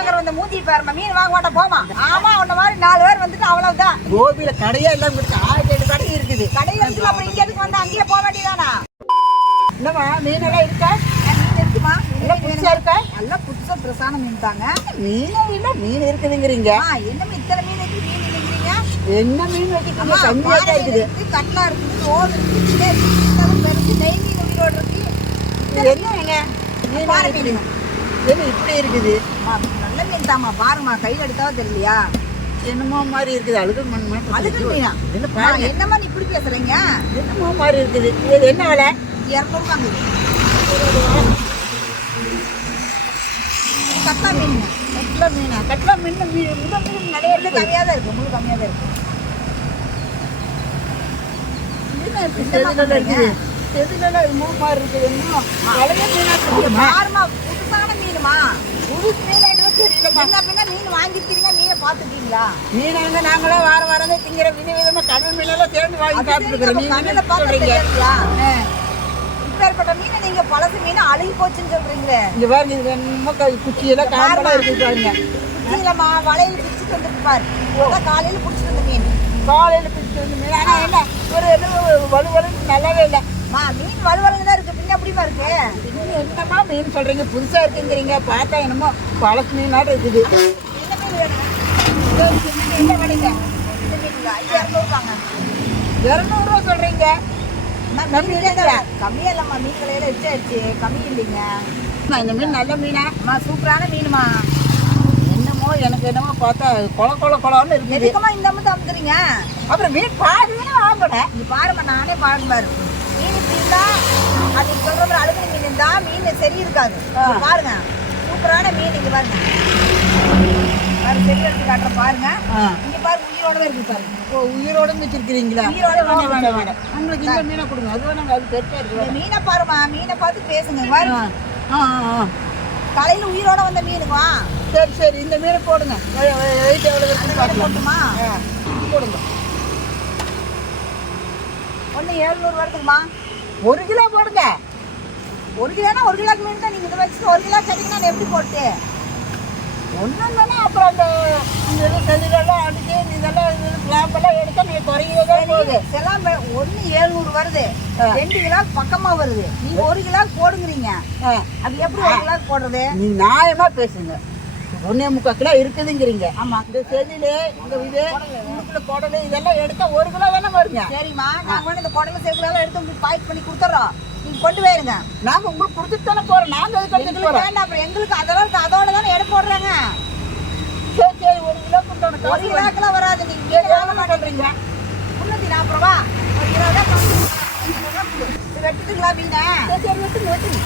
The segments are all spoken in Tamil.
வாங்குற அந்த மூஞ்சி பாருமா மீன் வாங்க மாட்டோம் போமா ஆமா உன்ன மாதிரி நாலு பேர் வந்துட்டு அவ்வளவுதான். கோபியில கடையே எல்லாம் இருக்கு. ஆயிரத்தி எட்டு கடை இருக்குது. கடையில இருந்து அப்புறம் இங்க எதுக்கு வந்து? அங்கேயே போக வேண்டியதானா? என்னம்மா மீன் எல்லாம் இருக்கா? இருக்குமா? எல்லாம் புதுசா இருக்கா? நல்லா புதுசா ஃப்ரெஷ்ஷான மீன் தாங்க. மீன் இல்ல. மீன் இருக்குதுங்கிறீங்க. என்ன இத்தனை மீன் இருக்கு மீன் இல்லைங்கிறீங்க என்ன மீன் வச்சுக்கோங்க அம்மா, கம்மியா தான் பாறை இருக்குது. இருக்கு கட்லா இருக்குது ரோல் இருக்குது பெருசு மீன் உயிரோடு இருக்கு. மீன்? என்ன இப்படி இருக்குது? மீன் தாம்மா பாருமா கையில் எடுத்தாவா தெரியலையா? என்னமோ மாதிரி இருக்குது. அழுகு மண் மாதிரி அதுக்கு மீனா? என்ன பாருங்க. நீ இப்படி பேசுறீங்க? என்னமோ மாதிரி இருக்குது. இது என்ன விலை? இரநூறுவாங்க கத்தா மீனுங்க. கட்லா மீனா? கட்லா மீன் மீன் முதல் மீன் நிறைய இருக்குது. கம்மியாக தான் இருக்கு. முள்ளு கம்மியாக தான் மீன் இருக்குது? மாதிரி இருக்குது. அழகே மீனா புதுசான மீனுமா? புதுசு மீனாட்டு தெரியலம்மா என்ன பின்ன மீன் வாங்கிருக்கீங்க மீனை மீனாங்க நாங்களாம் வார வாரமே திங்கிற வித விதமா கடல் மீனெல்லாம் சேர்ந்து வாங்கி சாப்பிட்டுக்கிறோம் நீங்க சொல்றீங்க. இப்பேற்பட்ட மீனை நீங்க பழசு மீன் அழுகி போச்சுன்னு சொல்றீங்களே. இங்க பாருங்க இது என்னமோ குச்சியெல்லாம் காம்பெல்லாம் பாருங்க. வலையில பிடிச்சிட்டு வந்துட்டு பாரு. காலையில பிடிச்சிட்டு வந்த மீன். காலையில பிடிச்சி வந்து மீன். ஆனா என்ன ஒரு என்ன வலு வலுன்னு நல்லாவே இல்லை. மா மீன் வலுவலுன்னு தான் இருக்கு. பின்ன எப்படிமா இருக்கு? இன்னும் என்னமா மீன் சொல்றீங்க? புதுசா இருக்குங்கிறீங்க. பார்த்தா என்னமோ பழசு மீனாட்டம் இருக்குது. என்ன மீன் வேணும். என்ன வேணுங்க இந்த மீனுங்களா இரநூறுவாங்க இரநூறுவா சொல்றீங்க? கம்மி இல்லம்மா. மீன் விலையில எச்சாச்சு கம்மி இல்லைங்க. இந்த மீன் நல்ல மீனா? அம்மா சூப்பரான மீனுமா என்னமோ எனக்கு என்னமோ பார்த்தா கொல கொல கொலன்னு இருக்குது. இந்த அம்மத்து அமுத்துறீங்க அப்புறம் மீன் பாதினா வாங்கினேன் இங்க பாரும்மா நானே பாருங்க பாரு மீன் இப்படி இருந்தா அது சொல்ற மாதிரி அழுகுன மீன் இருந்தா மீன் சரி இருக்காது. பாருங்க. சூப்பரான மீன் இங்க பாருங்க. பாரு சரி எடுத்து காட்டுற பாருங்க. இங்க பாருங்க உயிரோடவே இருக்கு பாருங்க. ஓ உயிரோட வச்சிருக்கிறீங்களா? உயிரோட வேண்டாம் வேண்டாம் வேண்டாம் உங்களுக்கு இந்த மீனை கொடுங்க. அது வேணாங்க அது பெருசா இருக்கு. மீனை பாருமா மீனை பார்த்து பேசுங்க. ஆ பாரு ஆ ஆ. காலையில உயிரோட வந்த மீனுவா சரி சரி. இந்த மீனை போடுங்க. வெயிட் எவ்வளோ இருக்குன்னு போட்டுமா? போடுங்க. ஒண்ணு எழுநூறு வருதுங்கம்மா. ஒரு கிலோ போடுங்க. ஒரு கிலோனா ஒரு கிலோக்கு மீன் தான் நீங்க இதை வச்சுட்டு ஒரு கிலோ கிடைக்குன்னா எப்படி போட்டு? ஒன்றும் தானே அப்புறம் அந்த இந்த செதிலெல்லாம் அடிச்சு இதெல்லாம் இது கிளாம்பெல்லாம் எடுத்தா நீ குறையவே போகுது. செலாம் ஒண்ணு ஏழ்நூறு வருது. ரெண்டு கிலோ பக்கமா வருது. நீங்க ஒரு கிலோ போடுங்கிறீங்க. அது எப்படி ஒரு கிலோ போடுறது? நீ நியாயமா பேசுங்க. ஒன்னே முக்கால் கிலோ இருக்குதுங்கிறீங்க. ஆமா. இந்த செதில் இந்த இது உள்ளுக்குள்ள குடலு இதெல்லாம் எடுத்தா ஒரு கிலோ தானே வருங்க. சரிம்மா நாங்க வந்து இந்த குடல சேர்க்கலாம் எடுத்து உங்களுக்கு பாய்ட் பண்ணி கொடுத்துறோம். நீங்க கொண்டு போயிருங்க. நாங்க உங்களுக்கு கொடுத்துட்டு தானே போறோம். நாங்க அதுக்கு எடுத்துட்டு வேண்டாம் அப்புறம் எங்களுக்கு அதெல்லாம் அதோட தானே எடை போடுறாங்க. சரி சரி ஒரு கிலோ கொடுத்தோம் ஒரு. கிலோக்கெல்லாம் வராது. நீங்க ஏன் மீன் வாங்க எவ்வளவு மாட்டீங்க சொல்றீங்க முன்னூத்தி நாற்பது ரூபா. ஒரு கிலோ தான் வெட்டுட்டுங்களா மீனை? சரி சரி வெட்டுங்க வெட்டுங்க.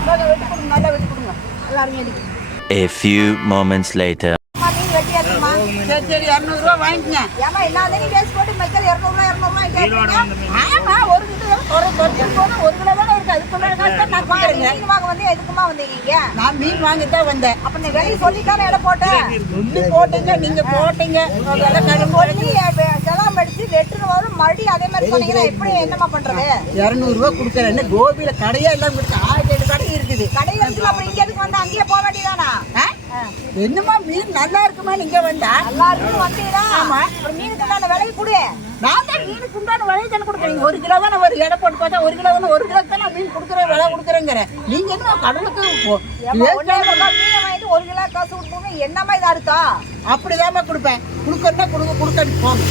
இந்தாங்க, வெட்டி கொடுங்க நல்லா வெட்டி கொடுங்க. நல்லா அருமையா இருக்கு A few moments later. சரி இரநூறுவா வாங்கிக்கங்க. ஏமா எல்லா தண்ணியும் பேசி போட்டு மைக்கேல் இரநூறுவா இரநூறுவா ஆமா ஒரு கிலோ ஒரு போனா ஒரு கிலோ தானே இருக்கு. அதுக்கு சொல்ற காசு தான் நான் மீன் வாங்க வந்து எதுக்குமா வந்தீங்க நான் மீன் வாங்கி தான் வந்தேன். அப்ப இந்த வெளிய சொல்லிட்டானே எடை போட்டேன் சொல்லி போட்டீங்க நீங்க போட்டீங்க. அதெல்லாம் கழும்பு சொல்லி செலாம் அடிச்சு லெட்டர் வரும். மறுபடியும் அதே மாதிரி சொன்னீங்கன்னா எப்படி என்னம்மா பண்றது? இரநூறுவா கொடுக்குறேன். கோபியில கடையே எல்லாம் இருக்கு ஆயிரத்தி எட்டு கடை இருக்குது. கடையில இருந்து அப்புறம் இங்க எதுக்கு வந்து அங்கேயே போக வேண்டியதானா ஆ? என்னம்மா மீன் நல்லா இருக்குமா? நீங்க வந்தா? நல்லா இருக்கு வந்தீங்களா ஆமா. அப்புறம் மீனுக்கு உண்டான விலையை கொடு? நான் தான் மீனுக்கு உண்டான விலையை தானே கொடுக்குறீங்க ஒரு கிலோ தானே ஒரு எடை போட்டு பார்த்தா ஒரு கிலோ தானே ஒரு கிலோ தானே மீன் கொடுக்குறேன் விலை கொடுக்குறேங்கிற. நீங்க என்ன கடலுக்கு மீனை வாங்கிட்டு ஒரு கிலோ காசு கொடுப்போம் என்னம்மா இதா இருக்கா அப்படிதாம்மா கொடுப்பேன். கொடுக்கறனா கொடுக்க கொடுக்க போங்க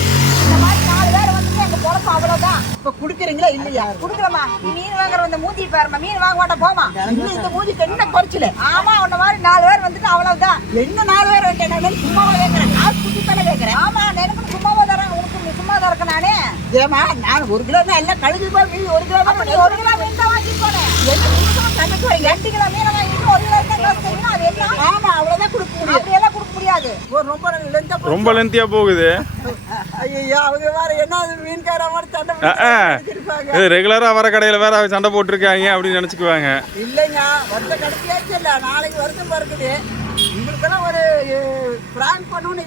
இந்த மாதிரி நாலு பேர் வந்துட்டு எங்க பொழப்பு அவ்வளவுதான் இப்ப குடுக்குறீங்களா இல்லையா? குடுக்குறமா நீ மீன் வாங்குற அந்த மூஞ்சி பாருமா மீன் வாங்க மாட்டோம் போமா இன்னும் இந்த மூஞ்சிக்கு என்ன குறைச்சல. ஆமா உன்ன மாதிரி நாலு பேர் வந்துட்டு அவ்வளவுதான். என்ன நாலு பேர் வேண்டாம் சும்மாவா கேட்கறேன் காசு குட்டி தானே கேட்கறேன் ஆமா எனக்கு சும்மாவா தரேன் உனக்கு சும்மா தரக்க நானே. ஏமா நான் ஒரு கிலோ தான் எல்லாம் கழுவி போய் மீன் ஒரு கிலோ அப்ப தான் நீ ஒரு கிலோ மீன் தான் வாங்கிட்டு போனேன் கணக்கு வரீங்க ரெண்டு கிலோ மீனை வாங்கிட்டு ஒரு கிலோ தான் அது என்ன? ஆமா அவ்வளவுதான் கொடுக்க முடியும். அப்படியெல்லாம் கொடுக்க முடியாது. ஒரு ரொம்ப லெந்தா ரொம்ப லென்த்தியா போகுது. இது ரெகுலரா வர கடையில வேற சண்டை போட்டிருக்காங்க அப்படின்னு நினைச்சுக்குவாங்க. இல்லைங்க வருஷம் கடைசியாச்சு இல்லை நாளைக்கு வருஷம் பிறக்குது. உங்களுக்கெல்லாம் ஒரு ஃப்ராங்க் பண்ணணும்னு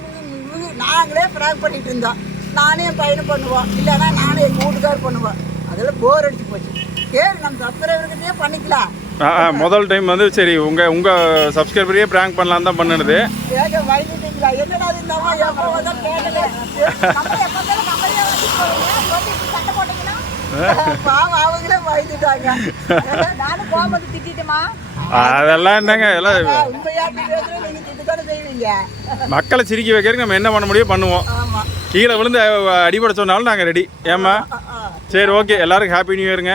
நாங்களே ஃப்ராங்க் பண்ணிட்டு இருந்தோம். நானே பையனும் பண்ணுவோம். இல்லைன்னா நானே எங்கள் வீட்டுக்கார் பண்ணுவோம். அதில் போர் அடிச்சு போச்சு. சரி நம்ம சப்ஸ்கிரைபர்கிட்டயே பண்ணிக்கலாம். முதல் டைம் வந்து சரி உங்கள் உங்கள் சப்ஸ்கிரைபரையே ப்ராங்க் பண்ணலாம் தான் பண்ணுனது. அதெல்லாம் என்னங்க எல்லாம் மக்களை சிரிக்க வைக்கிறதுக்கு நம்ம என்ன பண்ண முடியும்? பண்ணுவோம். கீழே விழுந்து அடிபட சொன்னாலும் நாங்கள் ரெடி ஏம்மா? சரி ஓகே எல்லாருக்கும் ஹாப்பி நியூ இயருங்க